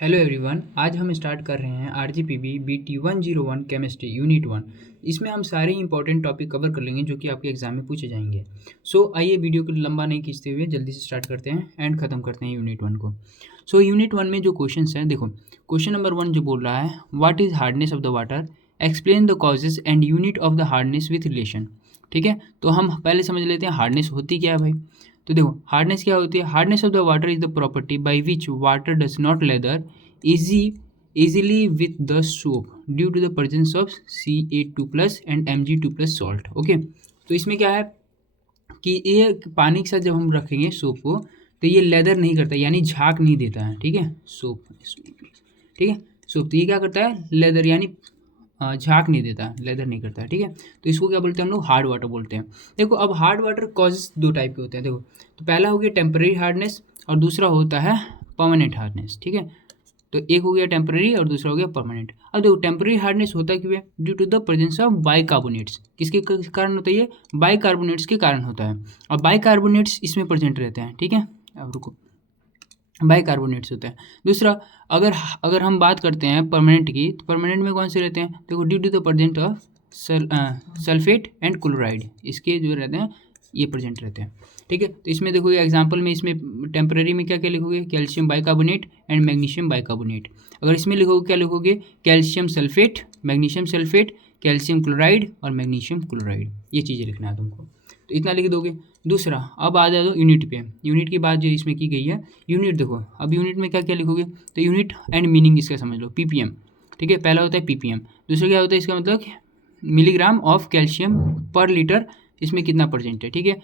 Hello everyone, आज हम start कर रहे हैं आरजीपीवी बीटी 101 केमिस्ट्री यूनिट 1। इसमें हम सारे इंपॉर्टेंट टॉपिक कवर कर लेंगे जो कि आपके एग्जाम में पूछे जाएंगे। आइए वीडियो को लंबा नहीं खींचते हुए जल्दी से स्टार्ट करते हैं एंड ख़त्म करते हैं यूनिट 1 को। यूनिट 1 में जो क्वेश्चन हैं, देखो क्वेश्चन नंबर 1 जो बोल रहा है, what is hardness of the water, explain the causes and unit of the hardness with relation. ठीक है, तो हम पहले समझ लेते हैं हार्डनेस होती क्या है भाई। तो देखो हार्डनेस क्या होती है। Hardness of the water is the property by which water does not leather easily with the soap due to the presence of Ca2 plus and Mg2 plus salt। Okay, तो इसमें क्या है कि ये पानी के साथ जब हम रखेंगे सोप को तो ये लेदर नहीं करता, यानी झाग नहीं देता है। ठीक है, सोप, ठीक है, सोप तो ये क्या करता है, लेदर यानी झाग नहीं देता, लेदर नहीं करता है। ठीक है, तो इसको क्या बोलते हैं हम लोग, हार्ड वाटर बोलते हैं। देखो अब हार्ड वाटर कॉजेज दो टाइप के होते हैं। देखो तो पहला हो गया टेम्परेरी हार्डनेस और दूसरा होता है परमानेंट हार्डनेस। ठीक है, तो एक हो गया टेम्परेरी और दूसरा हो गया परमानेंट। अब देखो टेम्परेरी हार्डनेस होता क्यों है, due to the presence of bicarbonates. किसके कारण होता है ये, बाइकार्बोनेट्स के कारण होता है। और बाइकार्बोनेट्स इसमें प्रेजेंट रहते हैं। ठीक है, अब रुको, बाइकार्बोनेट्स होते हैं। दूसरा अगर अगर हम बात करते हैं परमानेंट की, तो परमानेंट में कौन से रहते हैं, देखो due to the present of sulphate and chloride, इसके जो रहते हैं ये प्रेजेंट रहते हैं। ठीक है, तो इसमें देखो एग्जांपल में इसमें टेम्परेरी में क्या क्या लिखोगे, calcium bicarbonate and magnesium bicarbonate. अगर इसमें लिखोगे क्या लिखोगे, calcium sulphate, magnesium sulphate, calcium chloride और मैग्नीशियम क्लोराइड, ये चीज़ें लिखना है तुमको, तो इतना लिख दोगे। दूसरा अब आ जाओ यूनिट पे, यूनिट की बात जो इसमें की गई है। यूनिट देखो अब यूनिट में क्या क्या लिखोगे, तो यूनिट एंड मीनिंग इसका समझ लो, पीपीएम। ठीक है, पहला होता है पीपीएम, दूसरा क्या होता है इसका मतलब milligram of calcium per litre, इसमें कितना परसेंट है। ठीक है,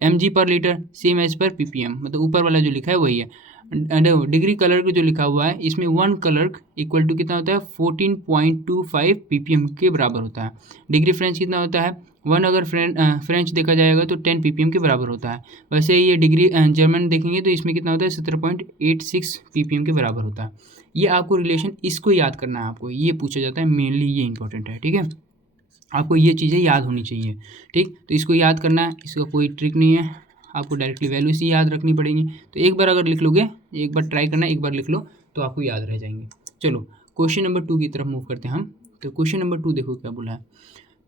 mg per litre same as per ppm, मतलब ऊपर वाला जो लिखा है वही है। देखो डिग्री कलर को जो लिखा हुआ है इसमें 1 कलर इक्वल टू कितना होता है, 14.25 ppm के बराबर होता है। डिग्री फ्रेंच कितना होता है, 1 अगर फ्रेंच देखा जाएगा तो 10 ppm के बराबर होता है। वैसे ये डिग्री जर्मन देखेंगे तो इसमें कितना होता है, 17.86 ppm के बराबर होता है। ये आपको रिलेशन इसको याद करना है, आपको ये पूछा जाता है मेनली, ये इंपॉर्टेंट है। ठीक है, आपको ये चीज़ें याद होनी चाहिए। ठीक, तो इसको याद करना है, इसका कोई ट्रिक नहीं है, आपको डायरेक्टली वैल्यू से याद रखनी पड़ेगी। तो एक बार अगर लिख लोगे, एक बार ट्राई करना, एक बार लिख लो तो आपको याद रह जाएंगे। चलो क्वेश्चन नंबर 2 की तरफ मूव करते हैं हम। तो क्वेश्चन नंबर 2 देखो क्या बोला है,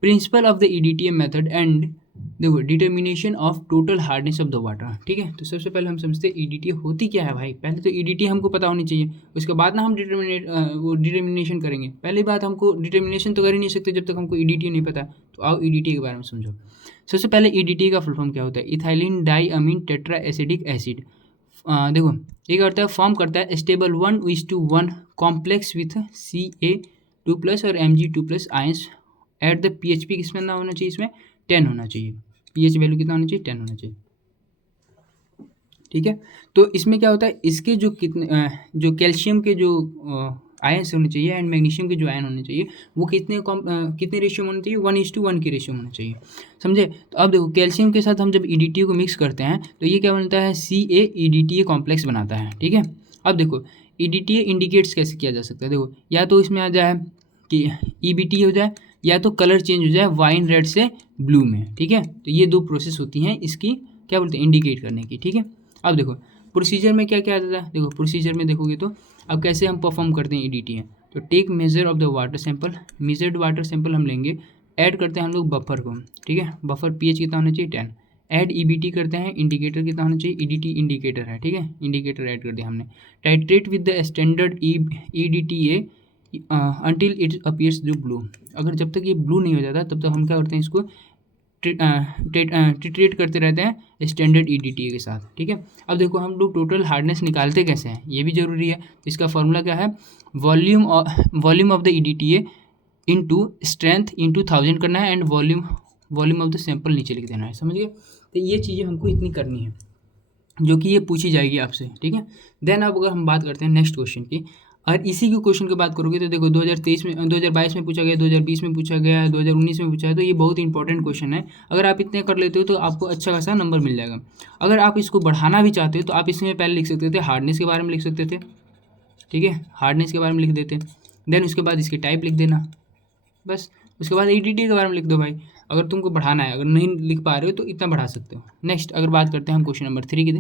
principle of the EDTM method and देखो determination of total hardness of the water. ठीक है, तो सबसे पहले हम समझते हैं ईडीटी होती क्या है भाई। पहले तो ईडीटी हमको पता होनी चाहिए, उसके बाद ना हम डिटर्मिनेशन करेंगे। पहली बात हमको डिटर्मिनेशन तो कर ही नहीं सकते जब तक हमको ईडीटी नहीं पता। तो आओ ईडीटी के बारे में समझो। सबसे पहले ईडीटी का फुल फॉर्म क्या होता है, इथाइलिन डाई अमीन टेट्रा एसिडिक एसिड। देखो ये करता है, फॉर्म करता है स्टेबल 1:1 कॉम्प्लेक्स विथ Ca2+ और Mg2+ ions at the PHP किसमें ना होना चाहिए, इसमें 10 होना चाहिए। पीएच वैल्यू कितना होना चाहिए, 10 होना चाहिए। ठीक है, तो इसमें क्या होता है, इसके जो कितने जो कैल्शियम के जो आयंस होने चाहिए एंड मैग्नीशियम के जो आयन होने चाहिए वो कितने रेशियो में होने चाहिए, 1:1 की रेशियो में होना चाहिए। समझे। तो अब देखो कैल्शियम के साथ हम जब ईडीटी को मिक्स करते हैं तो ये क्या बनता है, CaEDTA कॉम्प्लेक्स बनाता है। ठीक है, अब देखो ईडीटीए इंडिकेट्स कैसे किया जा सकता है, देखो या तो इसमें आ जाए कि ईबीटी हो जाए, या तो कलर चेंज हो जाए वाइन रेड से ब्लू में। ठीक है, तो ये दो प्रोसेस होती हैं इसकी क्या बोलते हैं, इंडिकेट करने की। ठीक है, अब देखो प्रोसीजर में क्या क्या आता है, देखो प्रोसीजर में देखोगे तो अब कैसे हम परफॉर्म करते हैं ईडीटी है। तो take measure of the water sample, measured water sample हम लेंगे, ऐड करते हैं हम लोग बफर को। ठीक है, बफर पीएच कितना होना चाहिए, 10। ऐड ईबीटी करते हैं, इंडिकेटर कितना होना चाहिए, ईडीटी इंडिकेटर है। ठीक है, इंडिकेटर ऐड कर दिया हमने। Titrate with the standard EDTA until it appears जो ब्लू, अगर जब तक ये ब्लू नहीं हो जाता तब तक हम क्या करते हैं, इसको ट्रीट करते रहते हैं स्टैंडर्ड ईडीटीए के साथ। ठीक है, अब देखो हम लोग टोटल हार्डनेस निकालते कैसे हैं ये भी ज़रूरी है। इसका फॉर्मूला क्या है, volume of the EDTA into strength into 1000 करना है and volume of the sample नीचे लिख देना है। समझिए, तो ये चीज़ें हमको इतनी करनी है जो कि ये पूछी जाएगी आपसे। ठीक है, देन अब अगर हम बात करते हैं नेक्स्ट क्वेश्चन की, और इसी के क्वेश्चन की बात करोगे तो देखो 2023 में 2022 में पूछा गया, 2020 में पूछा गया है, 2019 में पूछा है, तो ये बहुत इंपॉर्टेंट क्वेश्चन है। अगर आप इतने कर लेते हो तो आपको अच्छा खासा नंबर मिल जाएगा। अगर आप इसको बढ़ाना भी चाहते हो तो आप इसमें पहले लिख सकते थे हार्डनेस के बारे में लिख सकते थे। ठीक है, हार्डनेस के बारे में लिख देते, देन उसके बाद इसके टाइप लिख देना, बस। उसके बाद ईडीटी के बारे में लिख दो भाई, अगर तुमको बढ़ाना है। अगर नहीं लिख पा रहे हो तो इतना बढ़ा सकते हो। नेक्स्ट अगर बात करते हैं हम क्वेश्चन नंबर 3 की,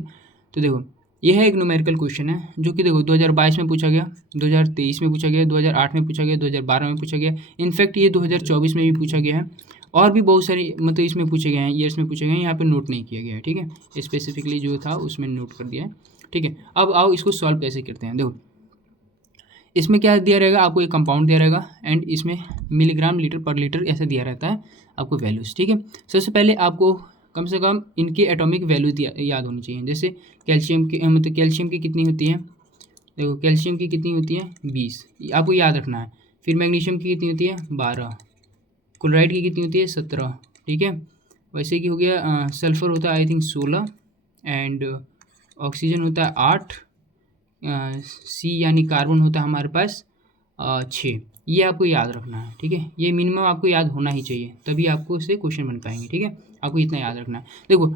तो देखो ये है एक न्यूमेरिकल क्वेश्चन है जो कि देखो 2022 में पूछा गया, 2023 में पूछा गया, 2008 में पूछा गया, 2012 में पूछा गया, इनफैक्ट ये 2024 में भी पूछा गया है और भी बहुत सारी मतलब इसमें पूछे गए हैं, ईयर्स में पूछे गए हैं, यहाँ पे नोट नहीं किया गया है। ठीक है, स्पेसिफिकली जो था उसमें नोट कर दिया है। ठीक है, अब आओ इसको सॉल्व कैसे करते हैं। देखो इसमें क्या दिया रहेगा, आपको एक कंपाउंड दिया रहेगा एंड इसमें मिलीग्राम लीटर पर लीटर ऐसे दिया रहता है आपको वैल्यूज़। ठीक है, सबसे पहले आपको कम से कम इनकी एटॉमिक वैल्यू याद होनी चाहिए। जैसे कैल्शियम की मतलब कैल्शियम की कितनी होती है, देखो कैल्शियम की कितनी होती है 20, आपको याद रखना है। फिर मैग्नीशियम की कितनी होती है 12, क्लोराइड की कितनी होती है 17। ठीक है, वैसे कि हो गया सल्फ़र होता है आई थिंक 16 एंड ऑक्सीजन होता है 8, सी यानी कार्बन होता है हमारे पास 6। ये आपको याद रखना है। ठीक है, ये मिनिमम आपको याद होना ही चाहिए, तभी आपको इससे क्वेश्चन बन पाएंगे। ठीक है, आपको इतना याद रखना है। देखो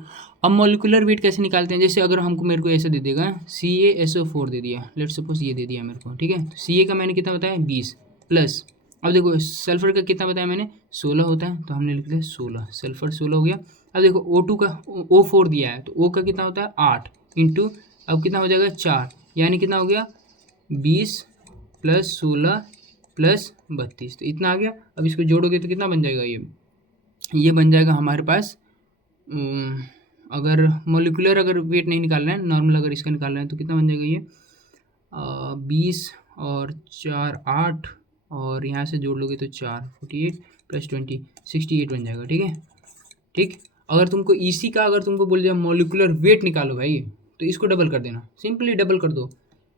अब मॉलिक्यूलर वेट कैसे निकालते हैं, जैसे अगर हमको मेरे को ऐसे दे देगा CaSO4 दे दिया, लेट्स सपोज ये दे दिया मेरे को। ठीक है, तो Ca का मैंने कितना बताया 20 प्लस, अब देखो सल्फर का कितना बताया मैंने 16 होता है, तो हमने लिख दिया 16, सल्फर 16 हो गया। अब देखो O2 का O4 दिया है, तो O का कितना होता है 8 इंटू, अब कितना हो जाएगा 4, यानी कितना हो गया 20 प्लस 16 प्लस 32, तो इतना आ गया। अब इसको जोड़ोगे तो कितना बन जाएगा, ये बन जाएगा हमारे पास अगर मोलिकुलर अगर वेट नहीं निकालना है, नॉर्मल अगर इसका निकालना है तो कितना बन जाएगा ये 20 और 4 8 और यहाँ से जोड़ लोगे तो 4 48 प्लस 20 68 बन जाएगा। ठीक है, ठीक। अगर तुमको इसी का अगर तुमको बोल दिया मोलिकुलर वेट निकालो भाई, तो इसको डबल कर देना, सिंपली डबल कर दो।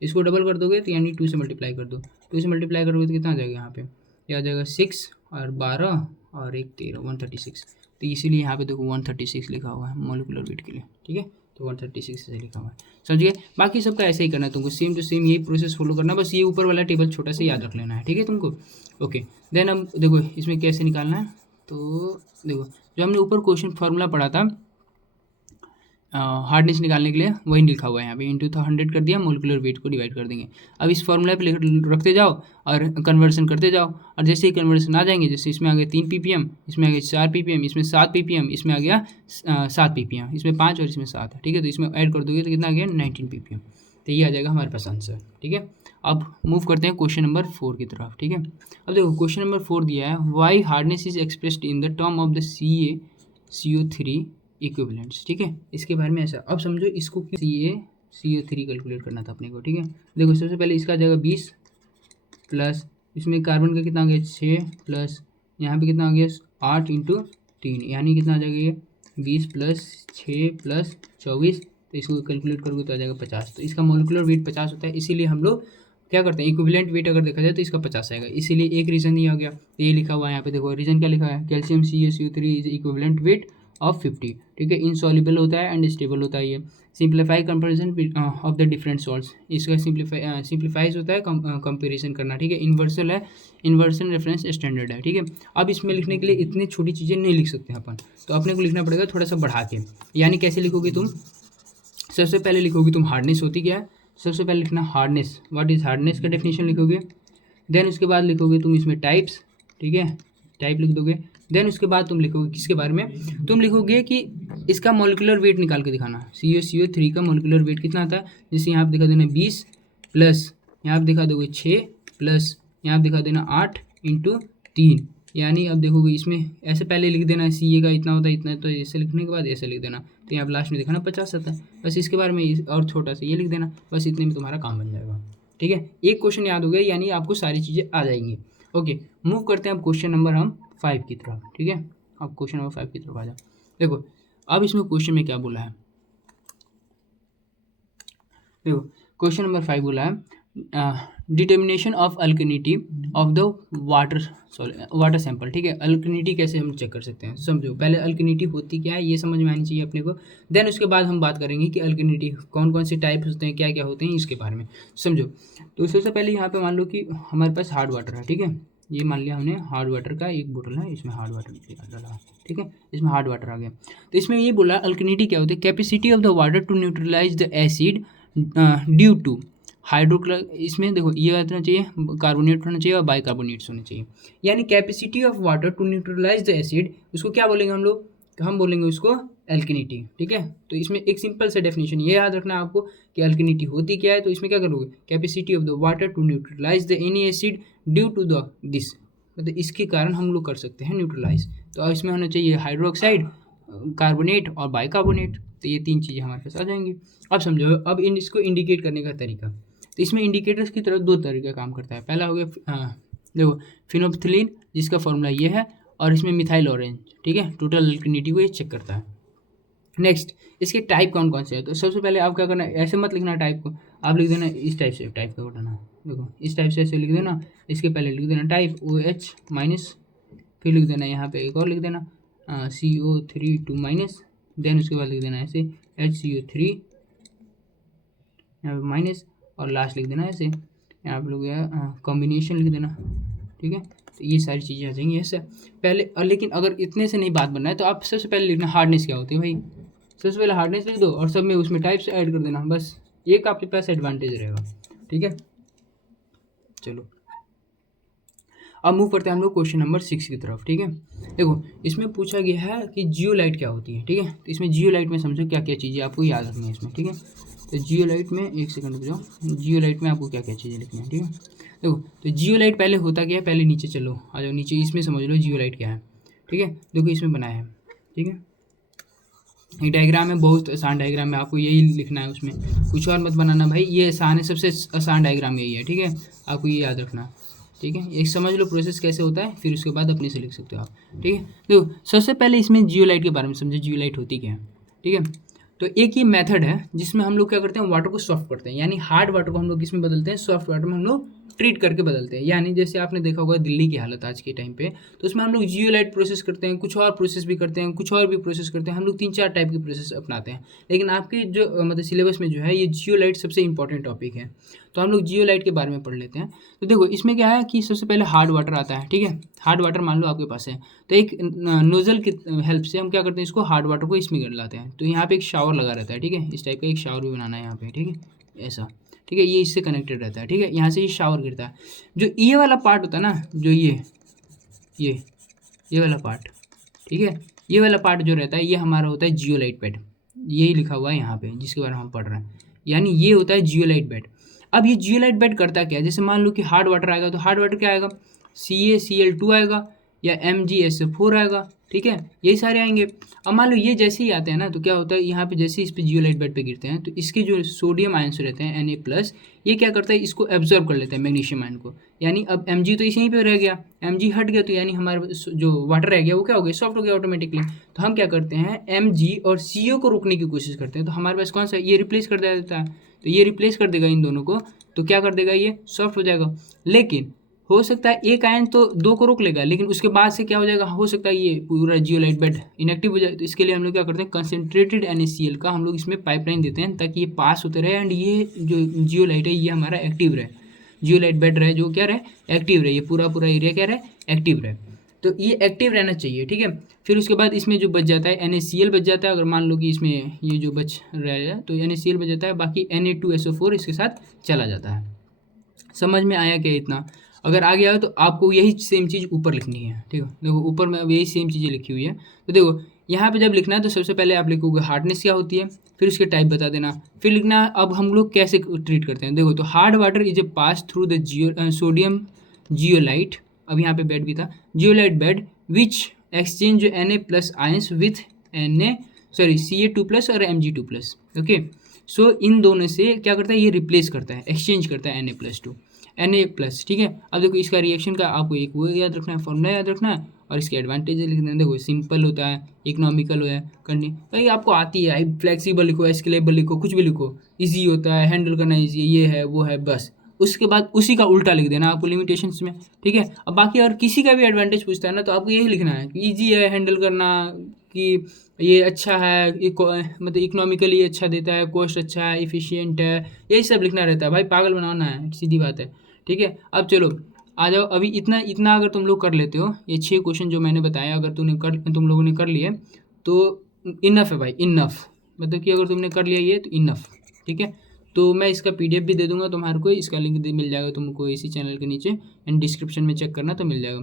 इसको डबल कर दोगे तो यानी 2 से मल्टीप्लाई कर दो, 2 से मल्टीप्लाई करोगे तो कितना आ जाएगा यहाँ पे, ये आ जाएगा 6 और 12 और 1 13 136। तो इसीलिए यहाँ पे देखो 136 लिखा हुआ है मोलिकुलर वेट के लिए। ठीक है, तो 136 से लिखा हुआ है, समझिए। बाकी सबका ऐसे ही करना है तुमको, सेम टू सेम यही प्रोसेस फॉलो करना, बस ये ऊपर वाला टेबल छोटा से याद रख लेना है। ठीक है तुमको, ओके। देन अब देखो इसमें कैसे निकालना है, तो देखो जो हमने ऊपर क्वेश्चन फार्मूला पढ़ा था हार्डनेस निकालने के लिए, वही लिखा हुआ है यहाँ पे, इंटू 100 कर दिया, मोलिकुलर वेट को डिवाइड कर देंगे। अब इस फॉर्मूला पे रखते जाओ और कन्वर्सन करते जाओ, और जैसे ही कन्वर्सन आ जाएंगे, जैसे इसमें आ गया 3 ppm, इसमें आ गया 4 ppm, इसमें 7 ppm, इसमें आ गया 7 ppm, इसमें 5 और इसमें 7 है। ठीक है, तो इसमें ऐड कर दोगे तो कितना आ गया 19 ppm, तो ये आ जाएगा हमारे पास आंसर। ठीक है, अब मूव करते हैं क्वेश्चन नंबर 4 की तरफ। ठीक है, अब देखो क्वेश्चन नंबर 4 दिया है, why hardness is expressed in the term of the CaCO3 equivalents. ठीक है, इसके बारे में ऐसा, अब समझो इसको CaCO3 कैलकुलेट करना था अपने को। ठीक है, देखो सबसे पहले इसका आ जाएगा 20 प्लस, इसमें कार्बन का कितना आ गया 6 प्लस, यहाँ पे कितना आ गया 8 इंटू 3, यानी कितना आ जाएगा ये 20 प्लस 6 प्लस 24, तो इसको कैलकुलेट करोगे तो आ जाएगा 50। तो इसका मोलिकुलर वेट 50 होता है, इसीलिए हम लोग क्या करते हैं, इक्विवेलेंट वेट अगर देखा जाए तो इसका 50 आएगा, इसीलिए एक रीज़न ये आ गया। तो ये लिखा हुआ है यहाँ पे, देखो रीज़न क्या लिखा है, calcium CaCO3 is equivalent weight of 50। ठीक है, इनसॉल्युबल होता है एंड स्टेबल होता है। ये simplify comparison of the different salts, इसका सिंप्लीफाइज होता है कंपेरिजन करना। ठीक है, इन्वर्सल है, इन्वर्सन रेफरेंस स्टैंडर्ड है। ठीक है, अब इसमें लिखने के लिए इतनी छोटी चीज़ें नहीं लिख सकते अपन, तो अपने को लिखना पड़ेगा थोड़ा सा बढ़ा के। यानी कैसे लिखोगे तुम, सबसे पहले लिखोगे तुम हार्डनेस होती क्या है, सबसे पहले लिखना हार्डनेस, व्हाट इज हार्डनेस का डेफिनेशन लिखोगे। देन उसके बाद लिखोगे तुम इसमें टाइप्स, ठीक है, टाइप लिख दोगे। देन उसके बाद तुम लिखोगे किसके बारे में, तुम लिखोगे कि इसका मोलिकुलर वेट निकाल के दिखाना, CaCO3 का मोलिकुलर वेट कितना आता है। जैसे यहाँ पे दिखा देना 20 प्लस, यहाँ पे दिखा दोगे 6 प्लस, यहाँ पे दिखा देना 8 इंटू 3, यानी अब देखोगे इसमें ऐसे पहले लिख देना Ca का इतना होता है इतना, तो ऐसे लिखने के बाद ऐसे लिख देना, तो यहाँ लास्ट में दिखाना 50 आता है, बस इसके बारे में और छोटा सा ये लिख देना, बस इतने में तुम्हारा काम बन जाएगा। ठीक है, एक क्वेश्चन याद हो गया, यानी आपको सारी चीज़ें आ जाएंगी। ओके, मूव करते हैं अब क्वेश्चन नंबर हम 5 की तरफ। ठीक है, अब क्वेश्चन नंबर 5 की तरफ आ जाओ। देखो अब इसमें क्वेश्चन में क्या बोला है, देखो क्वेश्चन नंबर 5 बोला है determination of alkalinity of the water sample. ठीक है, अल्कनिटी कैसे हम चेक कर सकते हैं, समझो पहले अल्कनिटी होती क्या है ये समझ में आनी चाहिए अपने को। देन उसके बाद हम बात करेंगे कि अल्कनिटी कौन कौन से टाइप होते हैं, क्या क्या होते हैं, इसके बारे में समझो। तो सबसे पहले यहाँ पे मान लो कि हमारे पास हार्ड वाटर है। ठीक है, ये मान लिया हमने हार्ड वाटर का एक बोतल है, इसमें हार्ड वाटर डाला। ठीक है, इसमें हार्ड वाटर आ गया, तो इसमें ये बोला अल्कनिटी क्या होती है, capacity of the water to neutralise the acid due to hydrochlor, इसमें देखो ये होना चाहिए कार्बोनेट होना चाहिए और बाइकार्बोनेट्स होने चाहिए। यानी capacity of water to neutralise the acid, उसको क्या बोलेंगे हम लोग, तो हम बोलेंगे उसको एल्किनिटी, ठीक है। तो इसमें एक सिंपल सा डेफिनेशन ये याद रखना है आपको कि एल्किनिटी होती क्या है। तो इसमें क्या करोगे, capacity of the water to neutralise the any acid due to the this, मतलब इसके कारण हम लोग कर सकते हैं न्यूट्रलाइज। तो इसमें होना चाहिए हाइड्रोक्साइड, कार्बोनेट और बाइकार्बोनेट। तो ये तीन चीज़ें हमारे पास आ जाएंगी। अब समझो, अब इसको इंडिकेट करने का तरीका। तो इसमें इंडिकेटर्स की तरह दो तरीका काम करता है। पहला हो गया देखो फिनोप्थिलीन, जिसका फॉर्मूला ये है, और इसमें मिथाइल ऑरेंज, ठीक है। टोटल अल्किनिटी को ये चेक करता है। नेक्स्ट, इसके टाइप कौन कौन से है। तो सबसे पहले आप क्या करना है, ऐसे मत लिखना टाइप को, आप लिख देना इस टाइप से, टाइप का बताना, देखो इस टाइप से ऐसे लिख देना। इसके पहले लिख देना टाइप OH माइनस, फिर लिख देना यहाँ पे एक और लिख देना CO3 2-, देन उसके बाद लिख देना ऐसे HCO3 यहाँ पे माइनस, और लास्ट लिख देना ऐसे यहाँ पे लोग कॉम्बिनेशन लिख देना, ठीक है। तो ये सारी चीज़ें आ जाएंगी ऐसे पहले। और लेकिन अगर इतने से नहीं बात बनना है तो आप सबसे पहले लिखना हार्डनेस क्या होती है भाई। सबसे पहले हार्डनेस लिख दो और सब में उसमें टाइप्स ऐड कर देना, बस एक आपके पास एडवांटेज रहेगा, ठीक है। चलो अब मूव करते हैं हम लोग क्वेश्चन नंबर 6 की तरफ, ठीक है। देखो इसमें पूछा गया है कि जियोलाइट क्या होती है, ठीक है। तो इसमें जियोलाइट में समझो क्या क्या चीज़ें आपको याद रखनी है इसमें, ठीक है। तो जियोलाइट में एक सेकंड रुक जाओ, जियोलाइट में आपको क्या क्या चीज़ें लिखनी है, ठीक है। देखो तो जियोलाइट पहले होता क्या है, पहले नीचे चलो आ जाओ नीचे, इसमें समझ लो जियोलाइट क्या है, ठीक है। देखो इसमें बनाया है, ठीक है। ये डायग्राम है, बहुत आसान डायग्राम है, आपको यही लिखना है उसमें, कुछ और मत बनाना भाई। ये आसान है, सबसे आसान डायग्राम यही है, ठीक है। आपको ये याद रखना, ठीक है। एक समझ लो प्रोसेस कैसे होता है, फिर उसके बाद अपने से लिख सकते हो आप, ठीक है। देखो सबसे पहले इसमें जियोलाइट के बारे में समझो, जियोलाइट होती क्या है, ठीक है। तो एक ये मेथड है जिसमें हम लोग क्या करते हैं, वाटर को सॉफ्ट करते हैं, यानी हार्ड वाटर को हम लोग किसमें बदलते हैं, सॉफ्ट वाटर में हम लोग ट्रीट करके बदलते हैं। यानी जैसे आपने देखा होगा दिल्ली की हालत आज के टाइम पे, तो उसमें हम लोग जियोलाइट प्रोसेस करते हैं, कुछ और प्रोसेस भी करते हैं, कुछ और भी प्रोसेस करते हैं, हम लोग 3-4 टाइप के प्रोसेस अपनाते हैं। लेकिन आपके जो मतलब सिलेबस में जो है ये जियोलाइट सबसे इंपॉर्टेंट टॉपिक है, तो हम लोग जियोलाइट के बारे में पढ़ लेते हैं। तो देखो इसमें क्या है कि सबसे पहले हार्ड वाटर आता है, ठीक है। हार्ड वाटर मान लो आपके पास है, तो एक नोजल की हेल्प से हम क्या करते हैं, इसको हार्ड वाटर को इसमें कर लाते हैं। तो यहाँ पे एक शावर लगा रहता है, ठीक है। इस टाइप का एक शावर भी बनाना है यहाँ पे, ठीक है, ऐसा, ठीक है। ये इससे कनेक्टेड रहता है, ठीक है। यहाँ से ये शावर गिरता है। जो ये वाला पार्ट होता है ना, जो ये ये वाला पार्ट, ठीक है, ये वाला पार्ट जो रहता है ये हमारा होता है जियोलाइट बेड। यही लिखा हुआ है यहाँ पे जिसके बारे में हम पढ़ रहे हैं, यानी ये होता है जियोलाइट बेड। अब ये जियोलाइट बेड करता क्या है, जैसे मान लो कि हार्ड वाटर आएगा तो हार्ड वाटर क्या आएगा, CaCl2 आएगा या MgSO4 आएगा, ठीक है। यही सारे आएंगे। अब मान लो ये जैसे ही आते हैं ना, तो क्या होता है यहाँ पे जैसे ही इस पे जियोलाइट बेड पे गिरते हैं तो इसके जो सोडियम आयंस रहते हैं Na+, ये क्या करता है, इसको एब्जॉर्ब कर लेता है मैग्नीशियम आयन को। यानी अब Mg तो यहीं पे रह गया, Mg हट गया, तो यानी हमारा जो वाटर रह गया वो क्या हो गया, सॉफ्ट हो गया ऑटोमेटिकली। तो हम क्या करते हैं, Mg और CO को रोकने की कोशिश करते हैं। तो हमारे पास कौन सा, ये रिप्लेस कर देता है। तो ये रिप्लेस कर देगा इन दोनों को, तो क्या कर देगा, ये सॉफ्ट हो जाएगा। लेकिन हो सकता है एक आयन तो दो को रोक लेगा, लेकिन उसके बाद से क्या हो जाएगा, हो सकता है ये पूरा जियोलाइट बेड इनएक्टिव हो जाए। तो इसके लिए हम लोग क्या करते हैं, कंसनट्रेटेड NaCl का हम लोग इसमें पाइपलाइन देते हैं ताकि ये पास होते रहे एंड ये जो जियोलाइट है ये हमारा एक्टिव रहे, जियोलाइट बेड रहे, जो क्या रहे, एक्टिव रहे, ये पूरा पूरा एरिया क्या रहे, एक्टिव रहे। तो ये एक्टिव रहना चाहिए, ठीक है। फिर उसके बाद इसमें जो बच जाता है NaCl बच जाता है। अगर मान लो कि इसमें ये जो बच रहा है तो NaCl बच जाता है, बाकी Na2SO4 इसके साथ चला जाता है। समझ में आया क्या इतना। अगर आ गया हो तो आपको यही सेम चीज़ ऊपर लिखनी है, ठीक है। देखो ऊपर में अब यही सेम चीज़ें लिखी हुई है। तो देखो यहाँ पे जब लिखना है तो सबसे पहले आप लिखोगे हार्डनेस क्या होती है, फिर उसके टाइप बता देना, फिर लिखना अब हम लोग कैसे ट्रीट करते हैं। देखो तो hard water is a pass through the sodium zeolite, अब यहाँ पे बेड भी था, zeolite bed which exchange Na+ ions with Ca2+ और Mg2+, ओके। सो इन दोनों से क्या करता है, ये रिप्लेस करता है, एक्सचेंज करता है Na+, ठीक है। अब देखो इसका रिएक्शन का आपको एक वो याद रखना है, फॉर्मूला याद रखना है, और इसके एडवांटेज लिखना है। देखो सिंपल होता है, इकोनॉमिकल है करनी, भाई आपको आती है, फ्लेक्सिबल लिखो, स्केलेबल लिखो, कुछ भी लिखो, ईजी होता है, हैंडल करना ईजी, ये है वो है, बस उसके बाद उसी का उल्टा लिख देना आपको लिमिटेशंस में, ठीक है। अब बाकी और किसी का भी एडवांटेज पूछता है ना तो आपको यही लिखना है कि ईजी है हैंडल करना, कि ये अच्छा है, मतलब इकोनॉमिकली अच्छा देता है, कॉस्ट अच्छा है, इफ़िशियंट है, यही सब लिखना रहता है भाई, पागल बनाना है, सीधी बात है, ठीक है। अब चलो आ जाओ, अभी इतना इतना अगर तुम लोग कर लेते हो, ये 6 क्वेश्चन जो मैंने बताया अगर तुम लोगों ने कर लिए तो इनफ है भाई, इनफ, मतलब कि अगर तुमने कर लिया ये तो इनफ, ठीक है। तो मैं इसका PDF भी दे दूंगा तुम्हारे को, इसका लिंक मिल जाएगा तुमको इसी चैनल के नीचे एंड डिस्क्रिप्शन में चेक करना तो मिल जाएगा।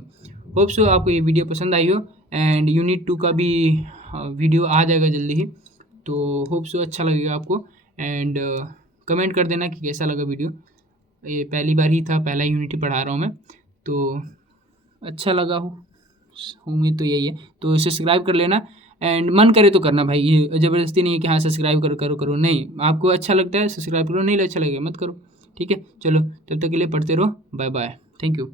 होप सो आपको ये वीडियो पसंद आई हो एंड यूनिट 2 का भी वीडियो आ जाएगा जल्दी ही। तो होप सो अच्छा लगेगा आपको। एंड कमेंट कर देना कि कैसा लगा वीडियो। ये पहली बार ही था, पहला यूनिटी पढ़ा रहा हूँ मैं, तो अच्छा लगा हो, उम्मीद तो यही है। तो सब्सक्राइब कर लेना, एंड मन करे तो करना भाई, ये ज़बरदस्ती नहीं है कि हाँ सब्सक्राइब करो करो करो, नहीं, आपको अच्छा लगता है सब्सक्राइब करो, नहीं अच्छा लगेगा मत करो, ठीक है। चलो तब तक के लिए पढ़ते रहो, बाय बाय, थैंक यू।